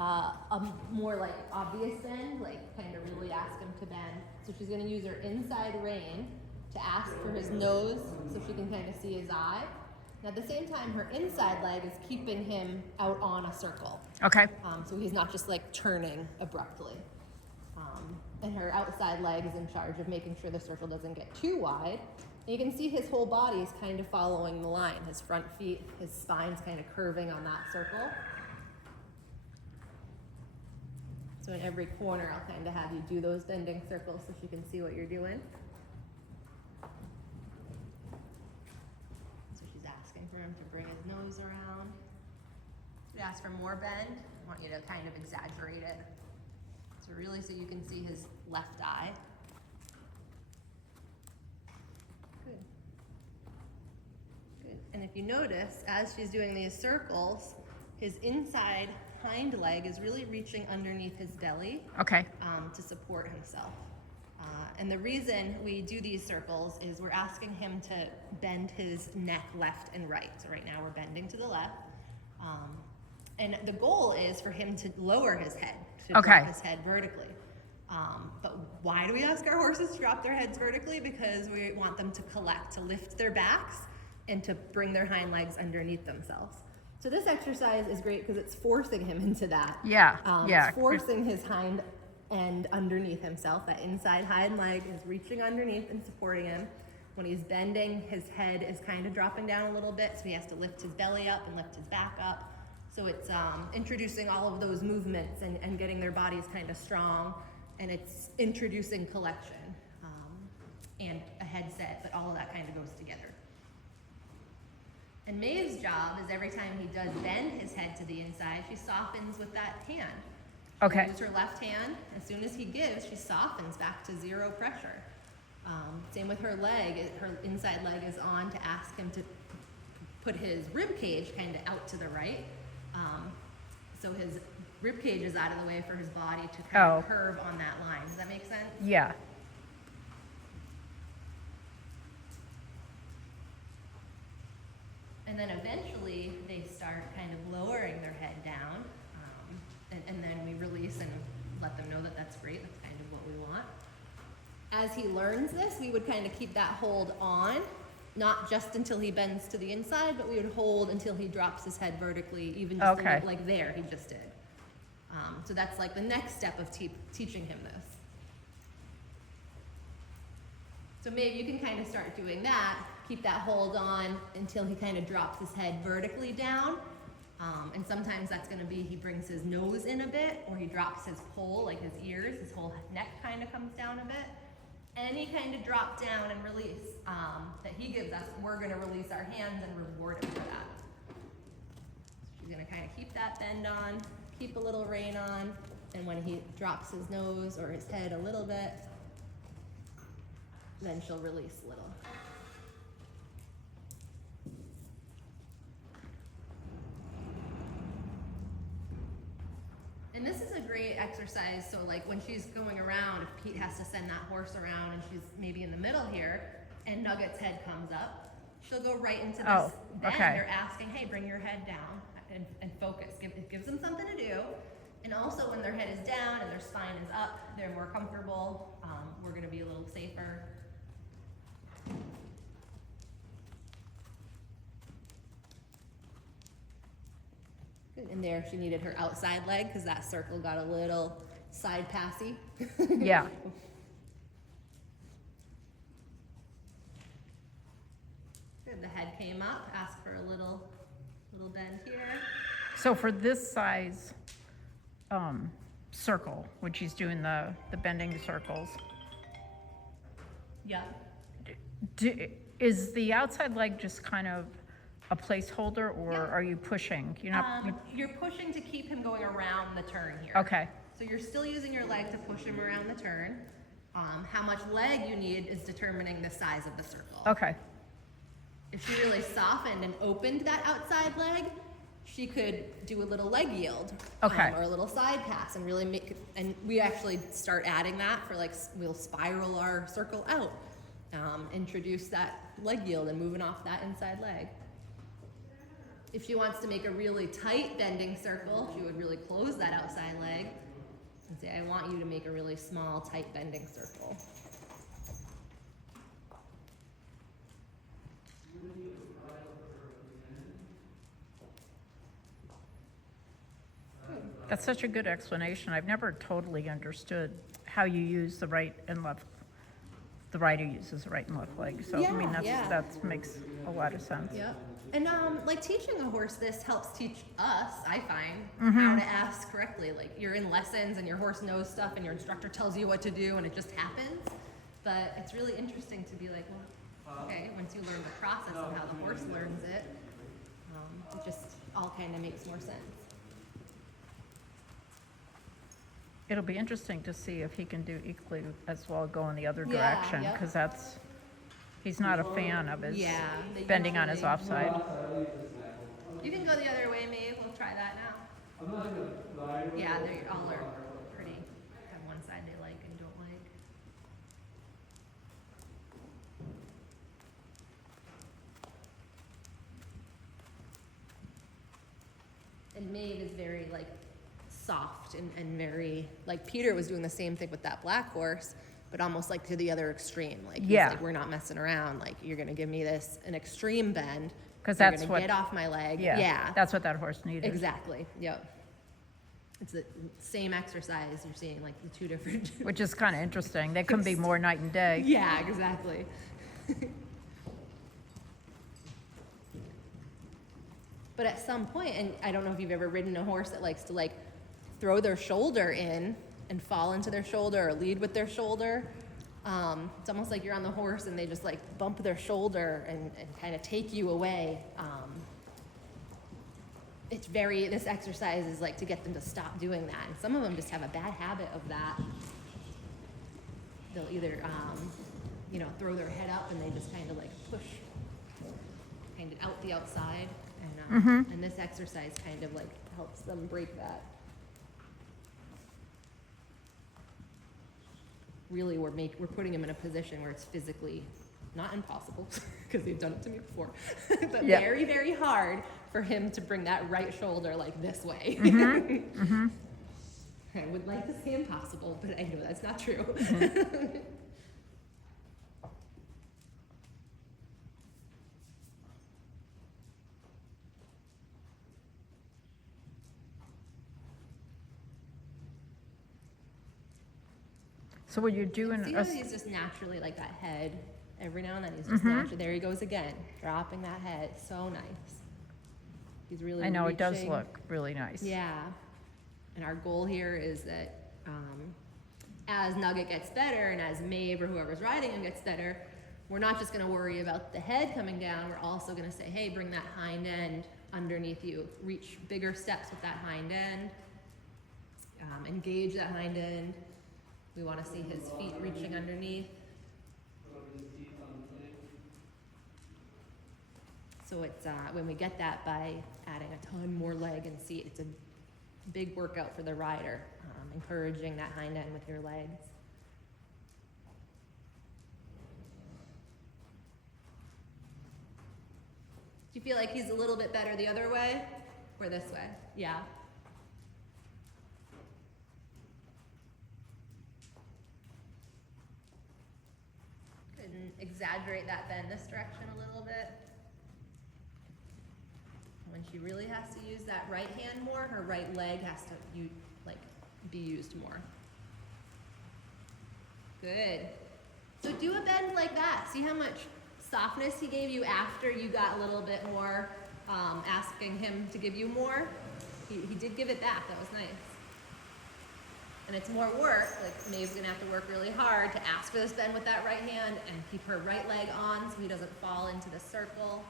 a more like obvious bend, like kind of really ask him to bend. So she's going to use her inside rein to ask for his nose so she can kind of see his eye. And at the same time, her inside leg is keeping him out on a circle. Okay. So he's not just like turning abruptly. And her outside leg is in charge of making sure the circle doesn't get too wide. And you can see his whole body is kind of following the line. His front feet, his spine's kind of curving on that circle. So in every corner, I'll kind of have you do those bending circles so she can see what you're doing. So she's asking for him to bring his nose around. She asks for more bend. I want you to kind of exaggerate it. So really so you can see his left eye. Good. Good. And if you notice, as she's doing these circles, his inside hind leg is really reaching underneath his belly. Okay. To support himself. And the reason we do these circles is we're asking him to bend his neck left and right. So right now we're bending to the left. And the goal is for him to lower his head, to drop his head vertically. But why do we ask our horses to drop their heads vertically? Because we want them to collect, to lift their backs, and to bring their hind legs underneath themselves. So this exercise is great because it's forcing him into that. Yeah, It's forcing his hind end underneath himself. That inside hind leg is reaching underneath and supporting him. When he's bending, his head is kind of dropping down a little bit, so he has to lift his belly up and lift his back up. So it's introducing all of those movements and getting their bodies kind of strong, and it's introducing collection and a headset, but all of that kind of goes together. And Maeve's job is every time he does bend his head to the inside, she softens with that hand. Okay. She uses her left hand. As soon as he gives, she softens back to zero pressure. Same with her leg. Her inside leg is on to ask him to put his rib cage kind of out to the right. So his rib cage is out of the way for his body to kind of curve on that line. Does that make sense? Yeah. And then eventually they start kind of lowering their head down, and then we release and let them know that that's great, that's kind of what we want. As he learns this, we would kind of keep that hold on, not just until he bends to the inside, but we would hold until he drops his head vertically, even just like there he just did. So that's like the next step of teaching him this. So maybe you can kind of start doing that. Keep that hold on until he kind of drops his head vertically down. And sometimes that's going to be he brings his nose in a bit, or he drops his poll, like his ears, his whole neck kind of comes down a bit. Any kind of drop down and release that he gives us, we're going to release our hands and reward him for that. So she's going to kind of keep that bend on, keep a little rein on, and when he drops his nose or his head a little bit, then she'll release a little. And this is a great exercise, so like when she's going around, if Pete has to send that horse around and she's maybe in the middle here, and Nugget's head comes up, she'll go right into this bend. They're asking, hey, bring your head down and focus. It gives them something to do. And also when their head is down and their spine is up, they're more comfortable. We're gonna be a little safer. And there she needed her outside leg because that circle got a little side passy. Yeah. Good. The head came up. Ask for a little bend here. So for this size circle, which he's doing the bending circles, Yeah. is the outside leg just kind of a placeholder, or are you pushing? You're pushing to keep him going around the turn here. Okay. So you're still using your leg to push him around the turn. How much leg you need is determining the size of the circle. Okay. If she really softened and opened that outside leg, she could do a little leg yield. Okay. Or a little side pass and really make it, and we actually start adding that for like, we'll spiral our circle out. Introduce that leg yield and moving off that inside leg. If she wants to make a really tight bending circle, she would really close that outside say, I want you to make a really small, tight bending circle. That's such a good explanation. I've never totally understood how you use the right and left, the rider uses the right and left leg. So, I mean, Yeah. that makes a lot of sense. Yep. And like teaching a horse this helps teach us, I find, how to ask correctly. Like you're in lessons and your horse knows stuff and your instructor tells you what to do and it just happens. But it's really interesting to be like, well, okay, once you learn the process of how the horse learns it, it just all kind of makes more sense. It'll be interesting to see if he can do equally as well go in the other Yeah, direction, yep. because he's not a fan of his They bending on his usually- offside. You can go the other way, Maeve. We'll try that now. Yeah, they all are pretty. Have one side they like and don't like. And Maeve is very like soft and very like Peter was doing the same thing with that black horse, but almost like to the other extreme. Like he's like, we're not messing around. Like you're gonna give me an extreme bend. Because You're that's gonna what get off my leg. Yeah, that's what that horse needed. Exactly. Yep. It's the same exercise. You're seeing like the two different. Which is kind of interesting. They couldn't be more night and day. Yeah, exactly. But at some point, and I don't know if you've ever ridden a horse that likes to like throw their shoulder in and fall into their shoulder or lead with their shoulder. It's almost like you're on the horse and they just like bump their shoulder and kind of take you away. This exercise is like to get them to stop doing that. And some of them just have a bad habit of that. They'll either, throw their head up and they just kind of like push kind of out the outside. And this exercise kind of like helps them break that. Really, we're putting them in a position where it's physically not impossible, because they've done it to me before, but very, very hard for him to bring that right shoulder like this way. I would like to say impossible, but I know that's not true. So when you're doing See how he's just naturally like that head every now and then. He's just naturally, there he goes again, dropping that head. So nice. He's really I know, it does reaching. look really nice. Yeah. And our goal here is that as Nugget gets better and as Maeve or whoever's riding him gets better, we're not just going to worry about the head coming down. We're also going to say, hey, bring that hind end underneath you. Reach bigger steps with that hind end. Engage that hind end. We want to see his feet reaching underneath. So it's when we get that by adding a ton more leg and seat, it's a big workout for the rider, encouraging that hind end with your legs. Do you feel like he's a little bit better the other way or this way? Yeah. And exaggerate that bend this direction a little bit. When she really has to use that right hand more, her right leg has to be used more. Good. So do a bend like that. See how much softness he gave you after you got a little bit more, asking him to give you more. He did give it back. That was nice. And it's more work. Like Maeve's gonna have to work really hard to ask for this bend with that right hand and keep her right leg on so he doesn't fall into the circle.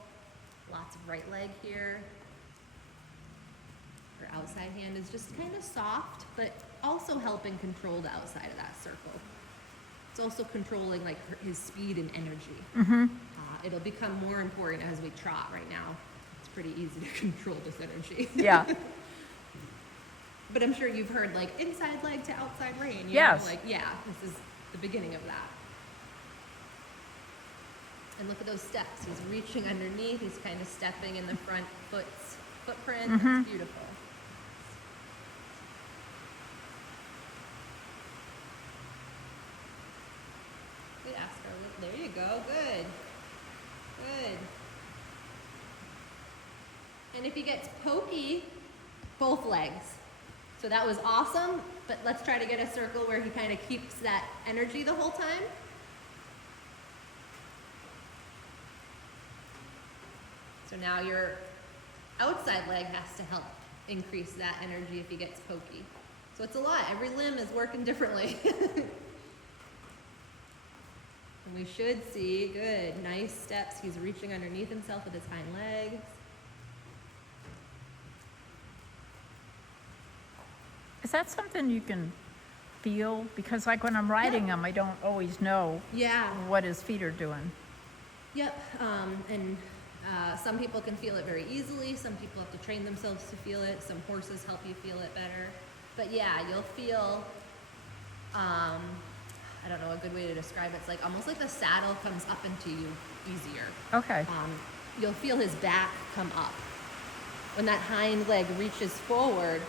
Lots of right leg here. Her outside hand is just kind of soft, but also helping control the outside of that circle. It's also controlling like his speed and energy. It'll become more important as we trot. Right now, it's pretty easy to control this energy. Yeah. But I'm sure you've heard like inside leg to outside rein. You Yes. know? Like, yeah, this is the beginning of that. And look at those steps. He's reaching underneath. He's kind of stepping in the front foot's footprint. It's beautiful. could ask her. There you go. Good. Good. And if he gets pokey, both legs. So that was awesome, but let's try to get a circle where he kind of keeps that energy the whole time. So now your outside leg has to help increase that energy if he gets pokey. So it's a lot. Every limb is working differently. And we should see, good, nice steps. He's reaching underneath himself with his hind legs. Is that something you can feel? Because like when I'm riding him, I don't always know what his feet are doing. Yep, and some people can feel it very easily. Some people have to train themselves to feel it. Some horses help you feel it better. But yeah, you'll feel, I don't know a good way to describe it. It's like almost like the saddle comes up into you easier. Okay. You'll feel his back come up. When that hind leg reaches forward,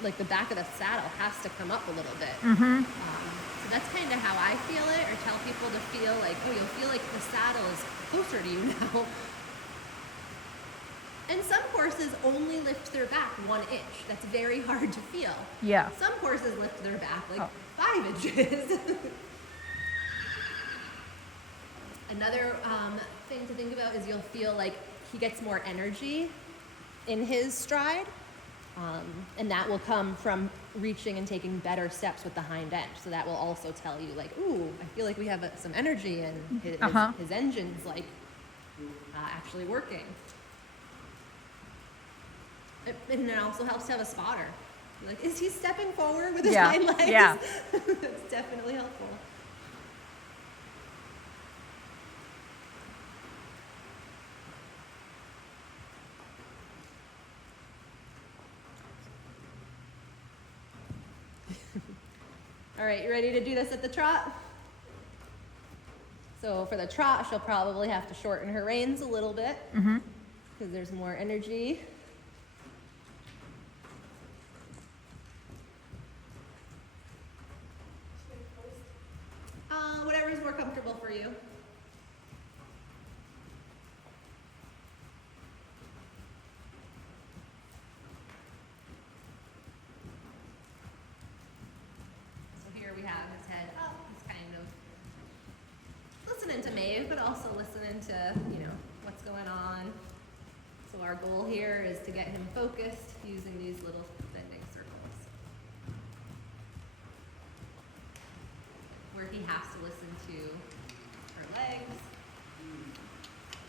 like the back of the saddle has to come up a little bit. Mm-hmm. So that's kind of how I feel it, or tell people to feel like, oh, you'll feel like the saddle is closer to you now. And some horses only lift their back 1 inch. That's very hard to feel. Yeah. Some horses lift their back like 5 inches. Another thing to think about is you'll feel like he gets more energy in his stride. And that will come from reaching and taking better steps with the hind end. So that will also tell you like, ooh, I feel like we have some energy and his engine's like actually working. And it also helps to have a spotter. You're like, is he stepping forward with his hind legs? Yeah. That's definitely helpful. All right, you ready to do this at the trot? So for the trot, she'll probably have to shorten her reins a little bit because there's more energy. Whatever's more comfortable for you. We have his head up. He's kind of listening to Maeve, but also listening to, what's going on. So our goal here is to get him focused using these little bending circles. Where he has to listen to her legs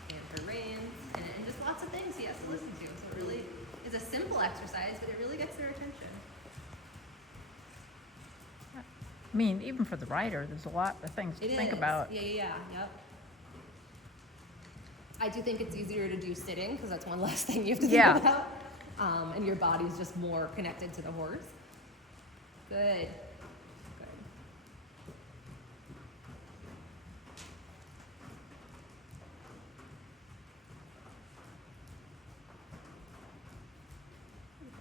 and her reins and just lots of things he has to listen to. So it really is a simple exercise, but it really gets their attention. I mean, even for the rider, there's a lot of things to think about. Yep. I do think it's easier to do sitting because that's one less thing you have to think about. And your body's just more connected to the horse. Good.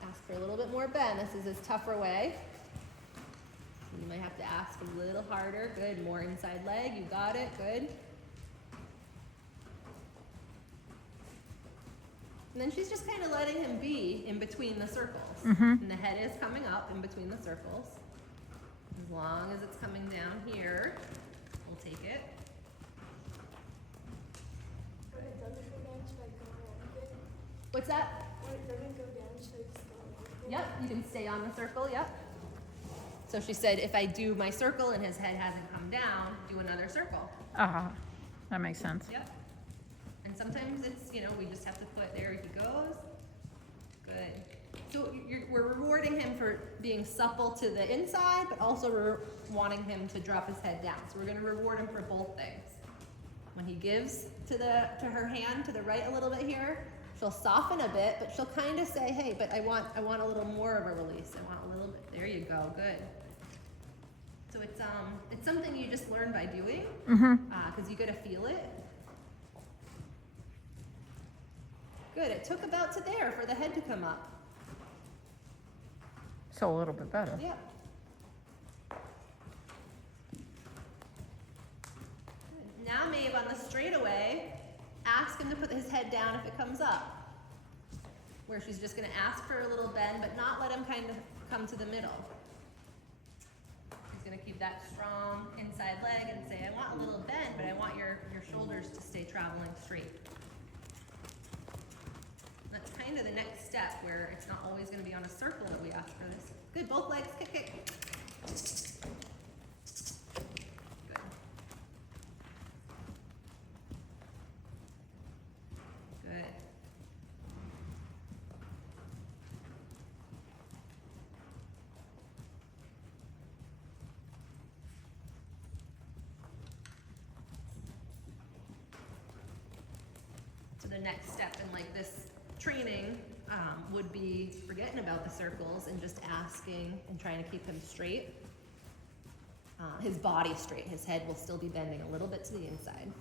Ask for a little bit more bend. This is his tougher way. You might have to ask a little harder. Good. More inside leg. You got it. Good. And then she's just kind of letting him be in between the circles. And the head is coming up in between the circles. As long as it's coming down here, we'll take it. But it doesn't go down, should I go around it? What's that? When it doesn't go down, should I just go around it? Yep. You can stay on the circle. Yep. So she said, if I do my circle and his head hasn't come down, do another circle. That makes sense. Yep. And sometimes it's, we just have to put, there he goes. Good. So we're rewarding him for being supple to the inside, but also we're wanting him to drop his head down. So we're going to reward him for both things. When he gives to her hand to the right a little bit here, she'll soften a bit, but she'll kind of say, hey, but I want a little more of a release. I want a little bit. There you go. Good. So it's something you just learn by doing, because you got to feel it. Good. It took about to there for the head to come up. So a little bit better. Yeah. Maeve on the straightaway, ask him to put his head down if it comes up. Where she's just gonna ask for a little bend, but not let him kind of come to the middle. He's gonna keep that strong inside leg and say, I want a little bend, but I want your shoulders to stay traveling straight. That's kind of the next step where it's not always gonna be on a circle that we ask for this. Good, both legs, kick, kick. Good. Good. So the next step in like this training would be forgetting about the circles and just asking and trying to keep him straight. His body straight, his head will still be bending a little bit to the inside.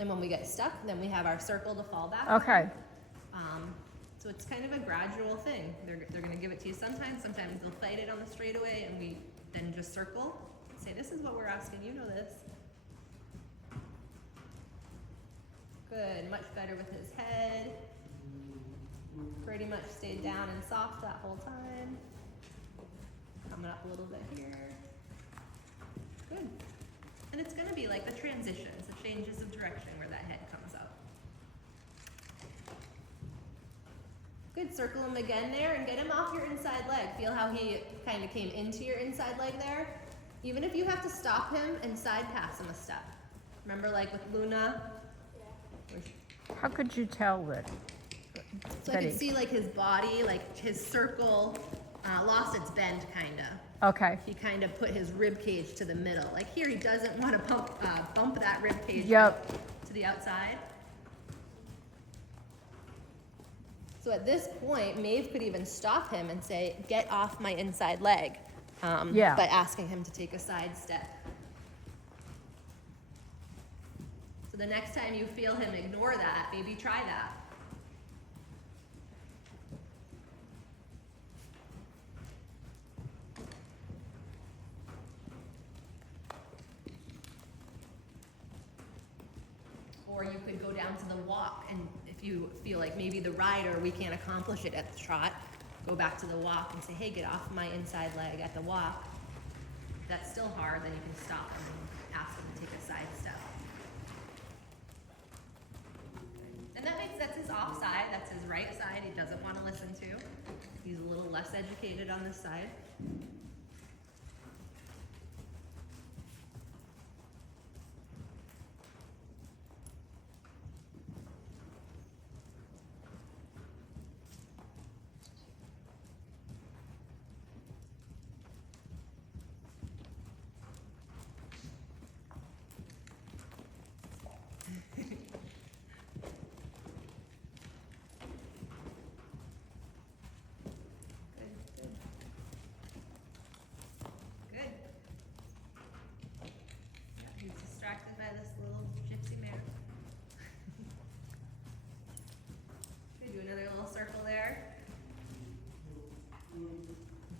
And when we get stuck, then we have our circle to fall back on. Okay. So it's kind of a gradual thing. They're gonna give it to you sometimes they'll fight it on the straightaway and we then just circle, say this is what we're asking, you know this. Good, much better with his head. Pretty much stayed down and soft that whole time. Coming up a little bit here. Good. And it's gonna be like the transitions, the changes of direction where that head comes up. Good, circle him again there and get him off your inside leg. Feel how he kind of came into your inside leg there? Even if you have to stop him and side pass him a step. Remember like with Luna? How could you tell that? So I could see like his body, like his circle, lost its bend kinda. Okay. He kind of put his rib cage to the middle. Like here, he doesn't want to bump that rib cage Yep. to the outside. So at this point, Maeve could even stop him and say, get off my inside leg, Yeah. by asking him to take a side step. So the next time you feel him ignore that, maybe try that. Or you could go down to the walk, and if you feel like maybe the rider, we can't accomplish it at the trot, go back to the walk and say, hey, get off my inside leg at the walk. If that's still hard, then you can stop and ask them to take a side step. And that's his offside, that's his right side he doesn't want to listen to. He's a little less educated on this side.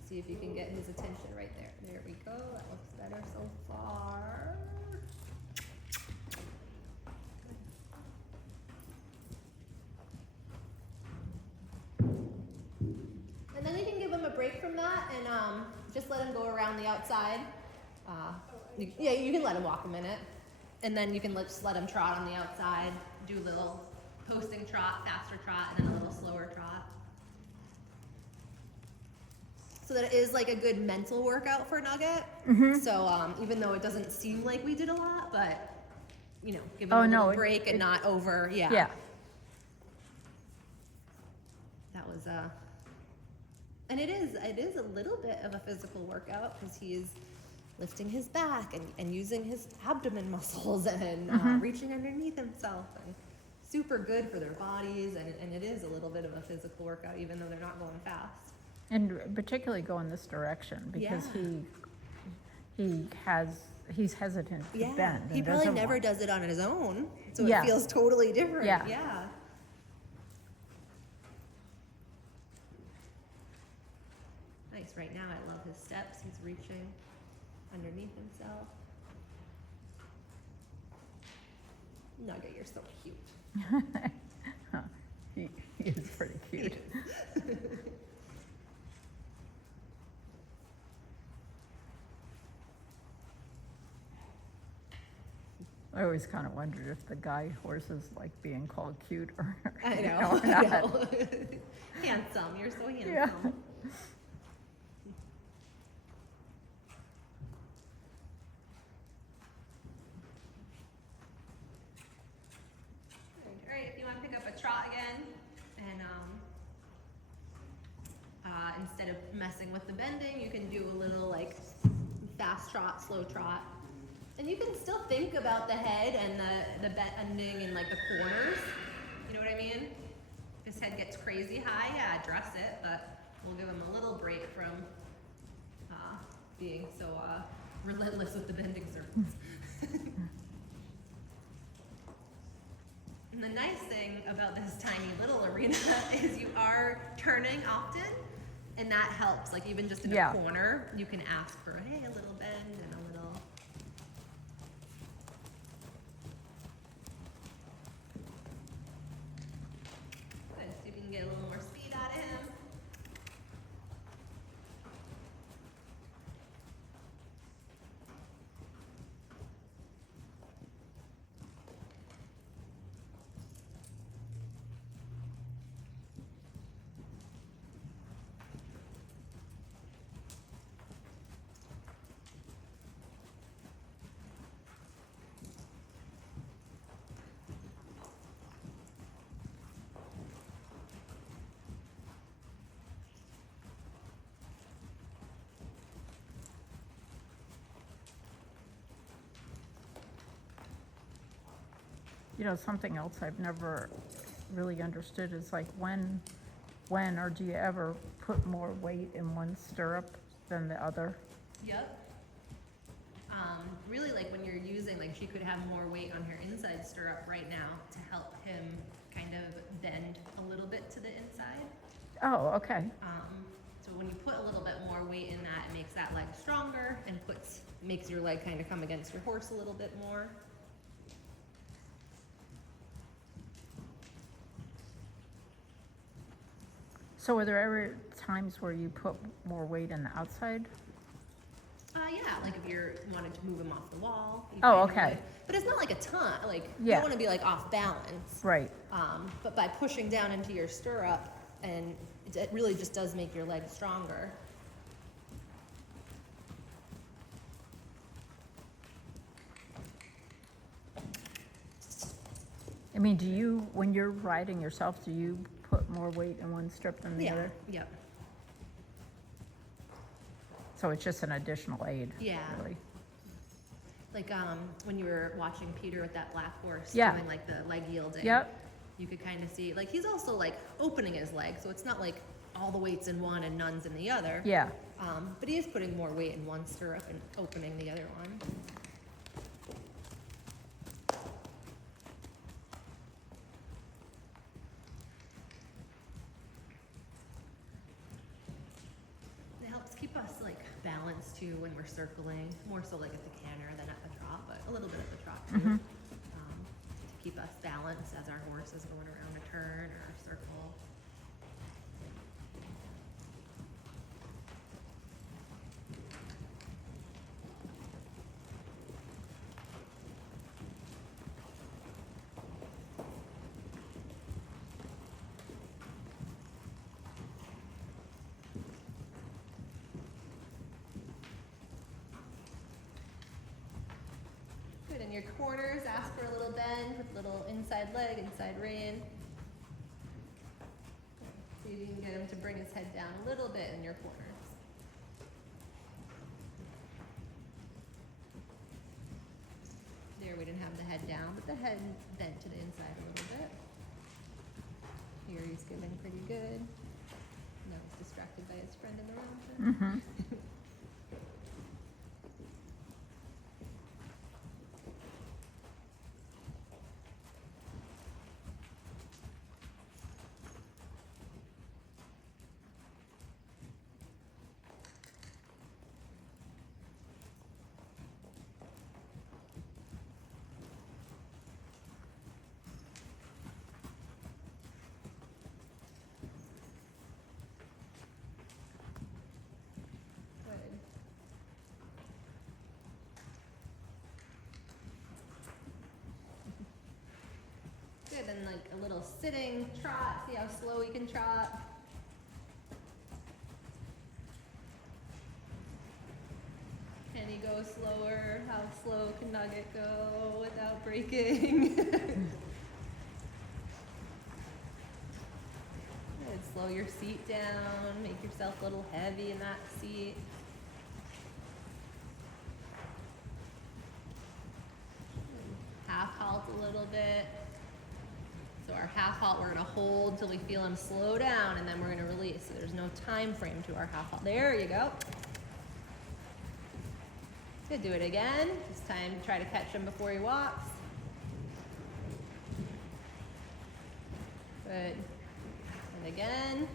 See if you can get his attention right there. There we go. That looks better so far. And then you can give him a break from that and just let him go around the outside. Yeah, you can let him walk a minute. And then you can just let him trot on the outside, do a little posting trot, faster trot, and then a little slower trot. So that it is like a good mental workout for Nugget. Mm-hmm. So even though it doesn't seem like we did a lot, but you know, give him Oh, a no, little break and not over, yeah. Yeah. That was and it is a little bit of a physical workout because he is lifting his back and using his abdomen muscles and reaching underneath himself and super good for their bodies and it is a little bit of a physical workout even though they're not going fast. And particularly go in this direction because Yeah. he's hesitant to Yeah, bend. he and probably doesn't never want- does it on his own, so Yeah. it feels totally different. Yeah. Yeah. Nice. Right now, I love his steps. He's reaching underneath himself. Nugget, you're so cute. He is pretty cute. I always kind of wondered if the guy horses like being called cute or I you know. or I not. know. Handsome. You're so handsome. Yeah. All right, if you want to pick up a trot again, and instead of messing with the bending, you can do a little like fast trot, slow trot. And you can still think about the head and the bending and like the corners. You know what I mean? If his head gets crazy high, yeah, address it, but we'll give him a little break from being so relentless with the bending circles. And the nice thing about this tiny little arena is you are turning often, and that helps. Like even just in Yeah. a corner, you can ask for, hey, a little bend and a little. Good. See if you can get a little more speed out of him. You know, something else I've never really understood is like when or do you ever put more weight in one stirrup than the other? Yep. Really, like when you're using, like she could have more weight on her inside stirrup right now to help him kind of bend a little bit to the inside. Oh, okay. So when you put a little bit more weight in that, it makes that leg stronger and makes your leg kind of come against your horse a little bit more. So are there ever times where you put more weight in the outside? Yeah, like if you're wanting to move him off the wall. You Oh, kind of okay. would. But it's not like a ton. Like you Yeah. don't want to be like off balance. Right. But by pushing down into your stirrup, and it really just does make your leg stronger. I mean, when you're riding yourself, do you put more weight in one strip than the Yeah. other? Yep. So it's just an additional aid? Yeah. Really? Like when you were watching Peter with that black horse Yeah. doing like the leg yielding. Yep. You could kind of see, like he's also like opening his leg, so it's not like all the weight's in one and none's in the other. Yeah. But he is putting more weight in one stirrup and opening the other one. It helps keep us like balanced too when we're circling, more so like at the canter than at the trot, but a little bit at the trot too. Mhm. To keep us balanced as our horse is going around a turn or a circle. Good, in your corners, ask for a little bend with little inside leg, inside rein. See if you can get him to bring his head down a little bit in your corners. There, we didn't have the head down, but the head bent to the inside a little bit. Here he's giving pretty good. Now he's distracted by his friend in the room. Mhm. then like a little sitting trot. See how slow he can trot. Can he go slower? How slow can Nugget go without breaking? Good. Slow your seat down. Make yourself a little heavy in that seat. Half halt a little bit. So our half halt, we're gonna hold till we feel him slow down, and then we're gonna release. So there's no time frame to our half halt. There you go. Good, do it again. This time try to catch him before he walks. Good. And again.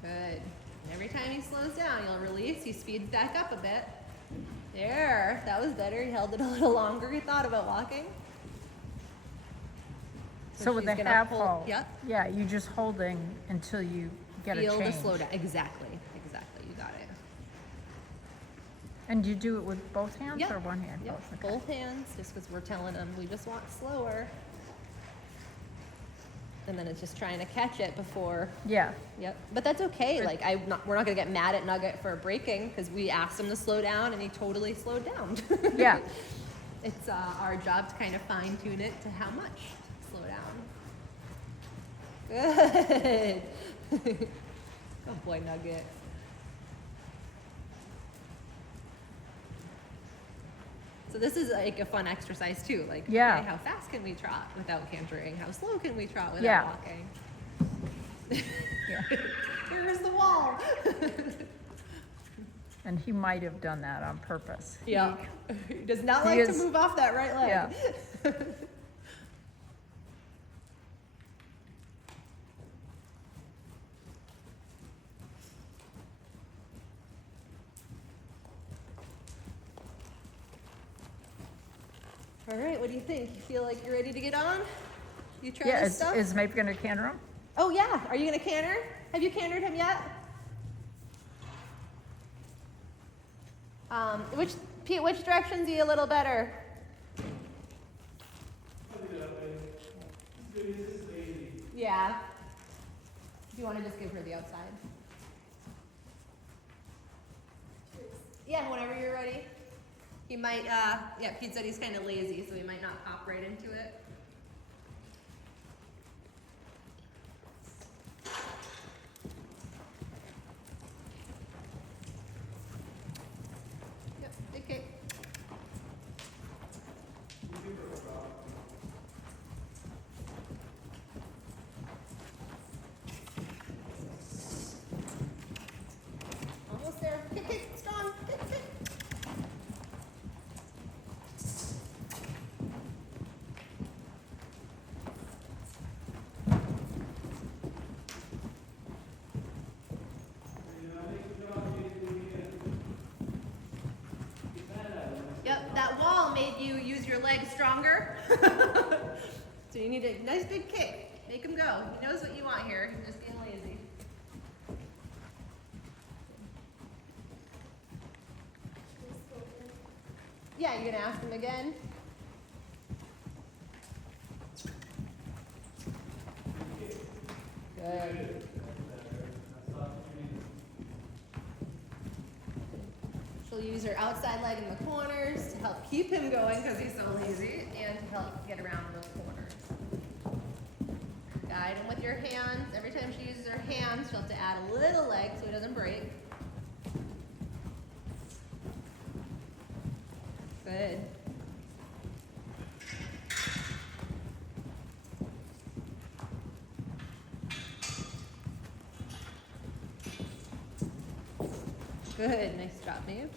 Good. And every time he slows down, you'll release. He speeds back up a bit. There, that was better. He held it a little longer. He thought about walking. So with she's the gonna half hold- halt, Yep. yeah, you're just holding until you get a Feel change. the slow down. Exactly. Exactly. You got it. And you do it with both hands Yep. or one hand? Yep. Both. Okay. Both hands, just because we're telling him we just want slower. And then it's just trying to catch it before. Yeah, Yep. But that's okay. But- Like we're not gonna get mad at Nugget for breaking because we asked him to slow down and he totally slowed down. yeah. It's our job to kind of fine tune it to how much to slow down. Good. Oh boy, Nugget. So this is like a fun exercise too. Like, Yeah. okay, how fast can we trot without cantering? How slow can we trot without Yeah. walking? Yeah. There's the wall. And he might have done that on purpose. Yeah. He does not He like to is- move off that right leg. Yeah. All right, what do you think? You feel like you're ready to get on? You try Yeah, this stuff? is Maeve gonna canter him? Oh yeah, are you gonna canter? Have you cantered him yet? Pete, which direction's he a little better? Yeah. Do you want to just give her the outside? Yeah, whenever you're ready. He might, yeah, Pete said he's kind of lazy, so he might not pop right into it. Yep, big kick. Almost there. Kick, kick, strong. Kick, kick. Yep, that wall made you use your legs stronger. So you need a nice big kick. Make him go. He knows what you want here. He's just being lazy. Yeah, you gonna ask him again? Good. She'll use her outside leg in the corners to help keep him going because he's so lazy and to help get around those corners. Guide him with your hands. Every time she uses her hands, she'll have to add a little leg so he doesn't break. Good. Good, nice job, Maeve.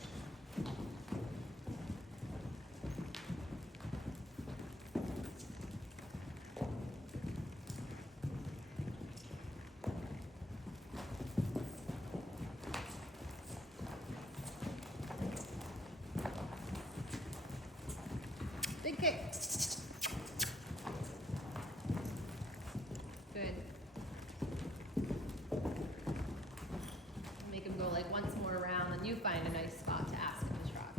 Big kick. Good. Make him go like once more around, and you find a nice spot to ask him to trot.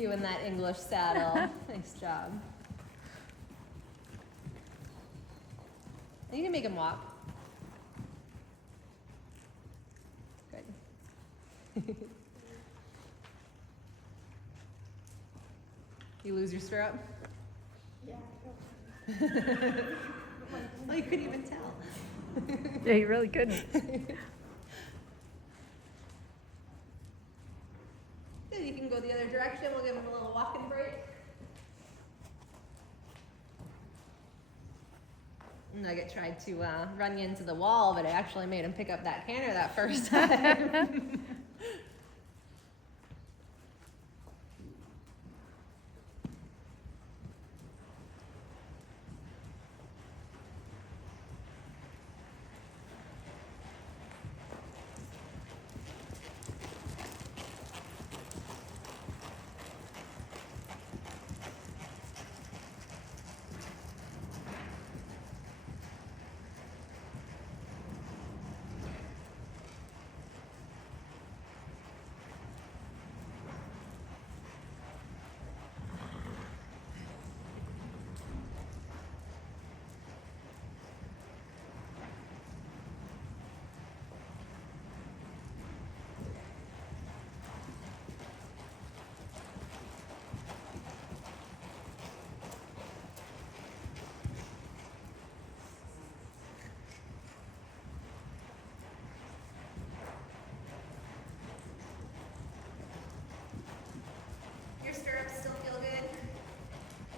You in that English saddle. Nice job. You can make him walk. Good. You lose your stirrup? Yeah. Well, you couldn't even tell. Yeah, you really couldn't. Good, you can go the other direction. We'll give him a little walking break. Nugget tried to run you into the wall, but it actually made him pick up that canter that first time. Your stirrups still feel good?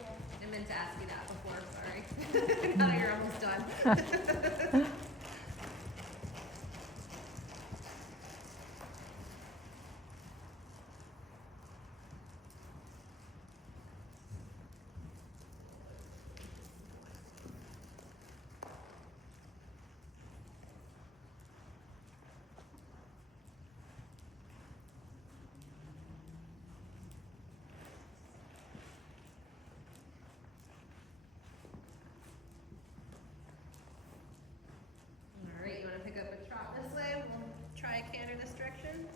Yeah. I meant to ask you that before, sorry. Now you're almost done. All right, you want to pick up a trot this way? We'll try a canter this direction.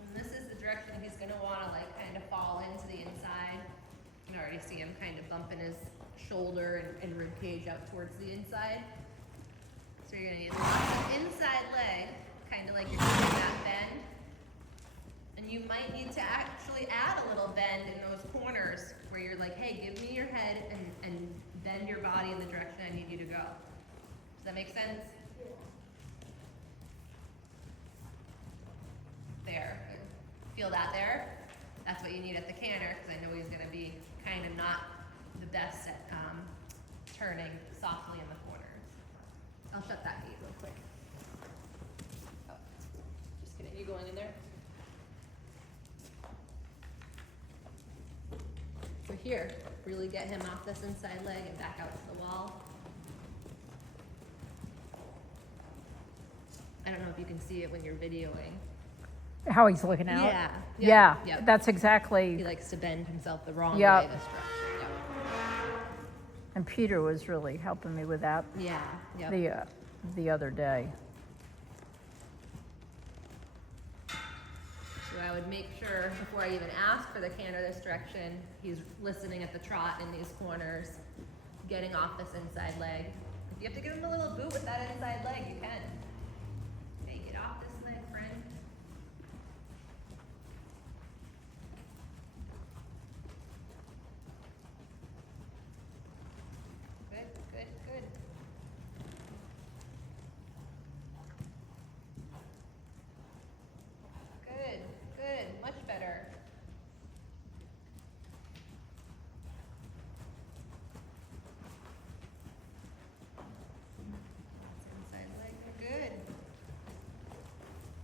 And this is the direction he's going to want to like kind of fall into the inside. You can already see him kind of bumping his shoulder and rib cage out towards the inside. So you're going to need lots of inside leg, kind of like you're doing that bend. And you might need to actually add a little bend in those corners where you're like, hey, give me your head and bend your body in the direction I need you to go. Does that make sense? Yeah. There. Good. Feel that there? That's what you need at the canter, because I know he's going to be kind of not the best at turning softly in the corners. I'll shut that gate real quick. Oh, just kidding. You going in there? So here, really get him off this inside leg and back out to the wall. I don't know if you can see it when you're videoing. How he's looking out? Yeah. Yeah, Yep. that's He exactly, likes to bend himself the wrong Yep. way this direction. and Peter was really helping me with that Yep. Yeah. Yep. the other day. So I would make sure before I even ask for the canter this direction, he's listening at the trot in these corners, getting off this inside leg. If you have to give him a little boot with that inside leg, you can. Okay, get off this leg, friend. Good, good, good. Good, good, much better. That's inside leg, good.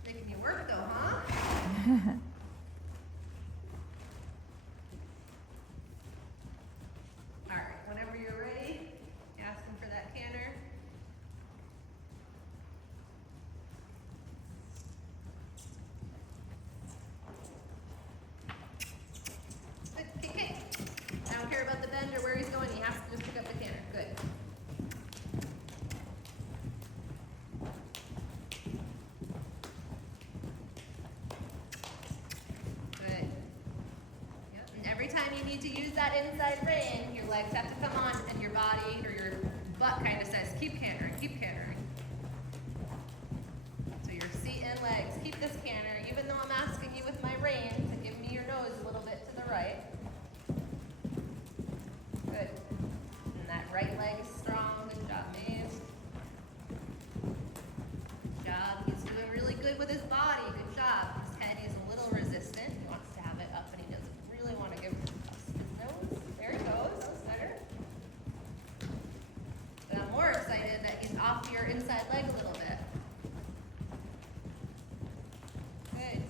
Making you work though, huh? All right, whenever you're ready, ask him for that canter. Good, kick, kick. I don't care about the bend or where he's you need to use that inside rein, your legs have to come on and your body or your butt kind of says, keep cantering, keep cantering. So your seat and legs, keep this canter, even though I'm asking you with my rein to give me your nose a little bit to the right. Good. And that right leg is strong. Good job, Maeve. Good job. He's doing really good with his body. Good job. His head, he's a little resistant. He wants to have it up, and he doesn't really want to give us his nose. There he goes. That was better. But I'm more excited that he's off your inside leg a little bit. Good.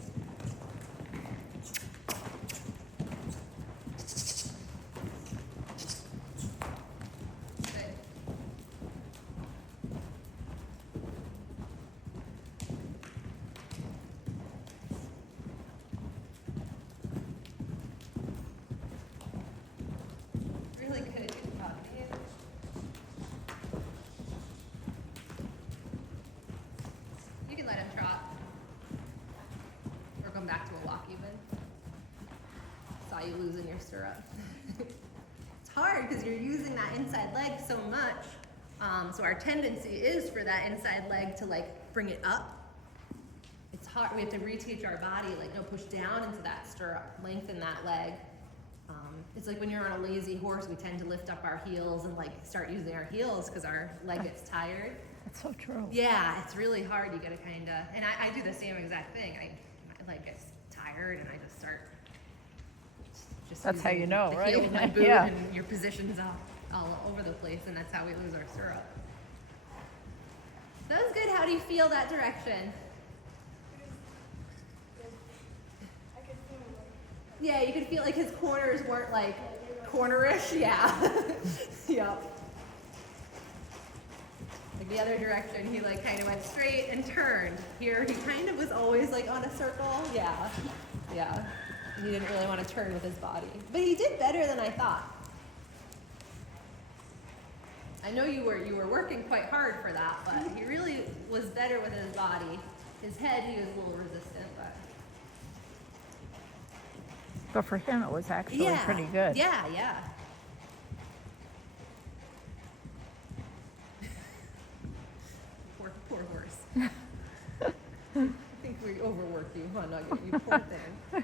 Good. Really good. Good job, Maeve. You can let him trot. Or come back to a walk even. Saw you losing your stirrup. It's hard because you're using that inside leg so much. So our tendency is for that inside leg to like bring it up. It's hard. We have to reteach our body, like no, push down into that stirrup, lengthen that leg. It's like when you're on a lazy horse, we tend to lift up our heels and like start using our heels because our leg gets tired. That's so true. Yeah, it's really hard. You gotta kind of, and I do the same exact thing. My leg gets tired and I just start. Just That's how using you know, the right? heel of my boot Yeah. and your position's all over the place, and that's how we lose our stirrup. That was good. How do you feel that direction? I could feel like, Yeah, you could feel like his corners weren't like cornerish. Yeah. Yep. Like the other direction, he like kind of went straight and turned. Here, he kind of was always like on a circle. Yeah. Yeah. He didn't really want to turn with his body. But he did better than I thought. I know you were working quite hard for that, but he really was better with his body. His head, he was a little resistant, but But for him, it was actually pretty good. Yeah, yeah. Poor horse. I think we overwork you, huh, Nugget? You poor thing.